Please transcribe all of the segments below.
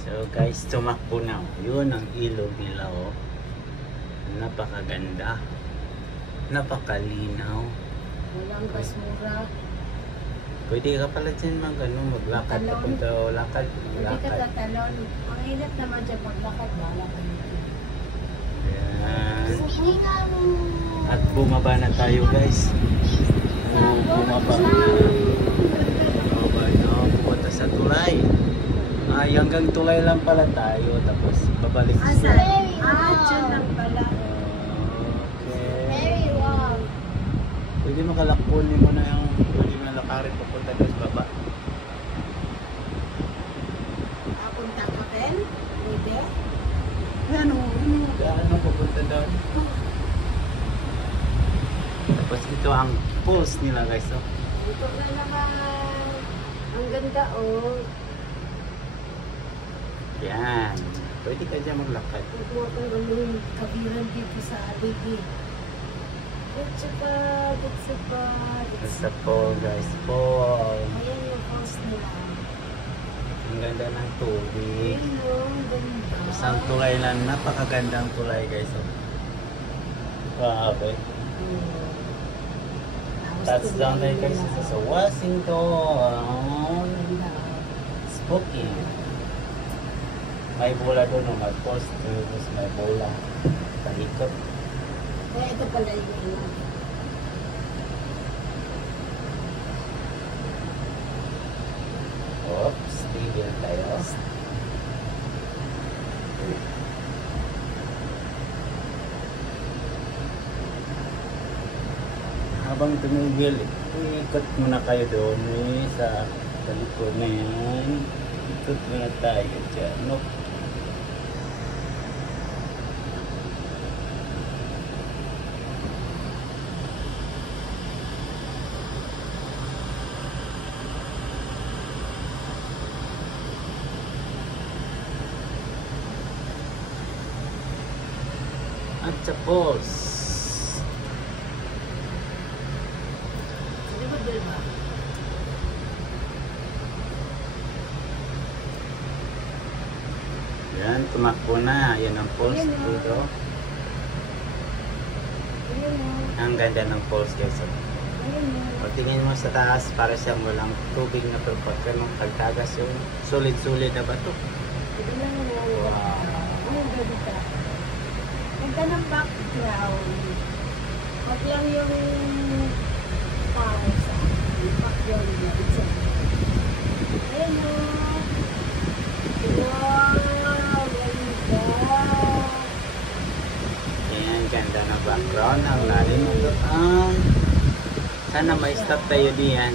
So guys, tumakbo na. Yun ang ilog nila oh. Napakaganda. Napakalinaw. Walang basura. Pwede ka pala dyan maglakad papunta o lakad. Hindi ka tatalon. Ang init naman dyan paglakad. Wala ka nito. Ayan. At bumaba na tayo guys. Bumaba na. Pupunta sa tulay. Ay, hanggang tulay lang pala tayo. Tapos babalik sa Asan? Dyan lang pala. Okay. Pwede makalakpunin mo na yung pwede mo lakarin papunta doon sa baba. Punta ka rin? Pwede? Ano papunta doon? Tapos ito ang pulse nila guys. Oh. Ito na naman. Ang ganda oh. Yan. Pwede ka dyan maglakad. Kukuha ko ng kabiran dito sa Aligi. Dito pa, dito pa, Basta po guys. Fall. Ayan yung house nila. Ang ganda ng tubig. Ayun o, ang ganda. Tapos ang tulay lang. Napakagandang tulay guys. Oh. Grabe. Touchdown tayo guys sa Washington. Spooky. May bola doon, no? May post, tapos may bola. Palikot. Kaya ito pala yung ina. Oops, tigil tayo. Habang tumigil, ikot muna kayo doon sa likod na yan. Ikot muna tayo dyan. Nope. At tapos Hindi ba diba? yan, tumakbo na. Yan ang pulse Ayan, oh. dito. Ayun o. Ang ganda ng pulse guys. Ayun o. O tingin mo sa taas para siyang walang tubig na pagpagka ng pagtagas yung solid-solid na bato. Hindi lang o. Ayun ganda. Ganda ng background. Wag lang yung tao sa background niya. Ayun o. Wow! Ganda! Ayan, ganda na background. Ang lalim ng doon. Sana may stop tayo diyan.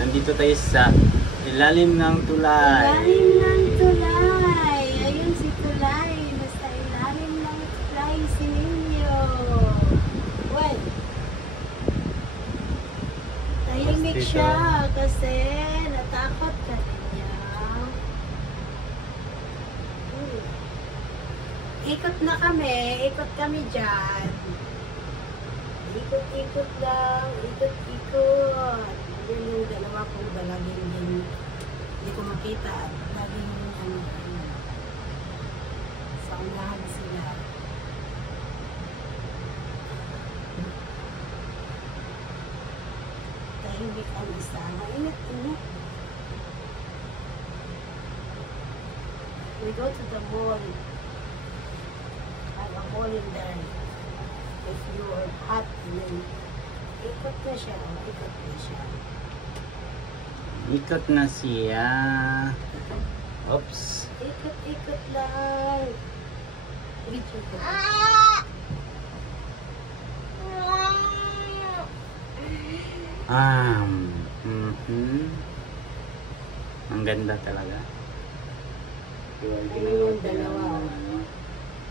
Nandito tayo sa ilalim ng tulay. Ilalim ng tulay. Ayun si tulay. Basta ilalim ng tulay si Ninyo. Well, tahimik Dito. siya kasi natakot ka niya. Ikot na kami. Ikot kami dyan. Ikot-ikot lang. Ikot-ikot. Yun yung dalawa kong dalagin din. Hindi ko makita at laging sa unahan sila. Tahimik ang isa. Mainit-init. We go to the mall. Have a mall in there. If you are hot, then ikot na siya. Ikot na siya. Ikot na siya. Oops. Ikot-ikot lang. Video ko. Ang ganda talaga. Ayun yung dalawa.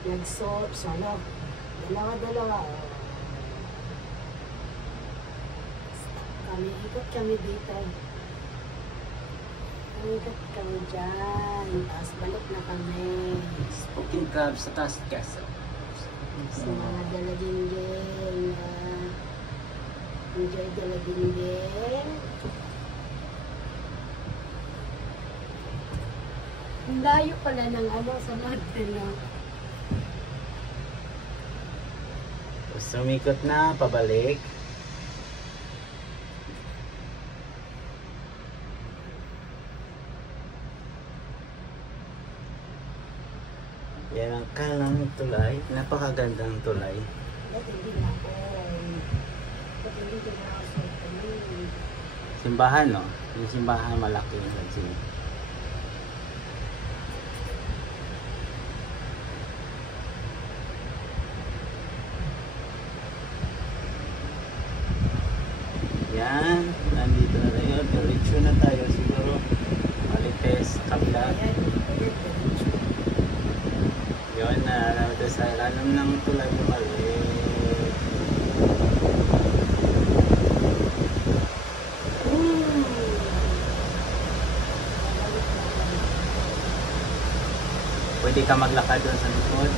Nag-soap, salap. Dalawa-dalawa. Stop kami. Ikot kami dito. Ikot kami dyan. Tapos balik na kami. Spooking Club sa Task Castle. Sa mga dalaging-ging. Enjoy dalaging-ging. layo pala ng ano sa mountain, no? Sumikot na, pabalik. Yan ang kalang tulay. Napakagandang tulay. Simbahan, no? Yung simbahan malaki yung kasi. Yan, nandito na tayo. Diretso na tayo siguro. Malites, kabila. Yun na, nandito sa ilalim ng tulay bumalik. Pwede ka maglakad doon sa likod.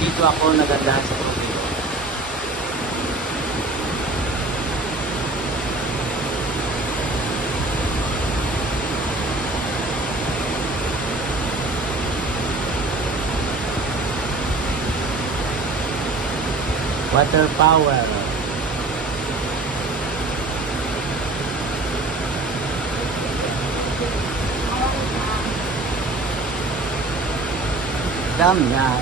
Dito ako nagandahan sa tubig. Water power. Dam yan.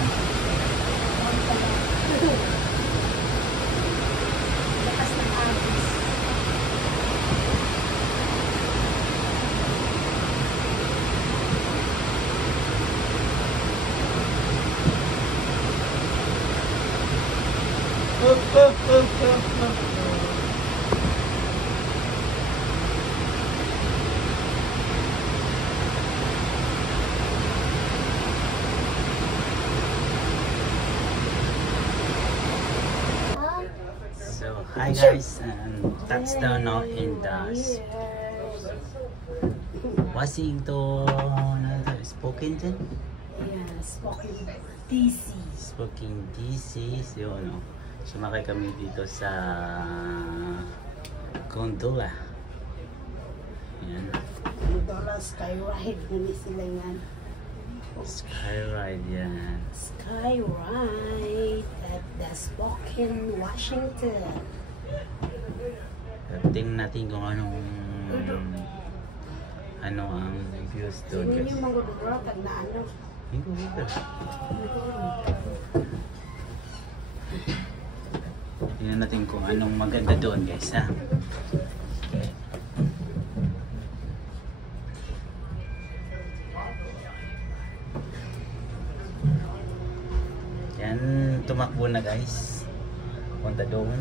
Lakas ng agos. So, hi guys, and touchdown now in the Washington, Spokane, Yeah, Spokane DC. Spokane DC. So, ano, sumakay kami dito sa gondola. Yan, Gondola Skyride na sila yan. skyride yan. Skyride at the Spokane, Washington. Tingnan natin kung anong ang views doon Sino guys. yung mga gudura pag na ano? Hindi ko. Tingnan natin kung anong maganda doon guys ha. Yan, tumakbo na guys. Punta doon.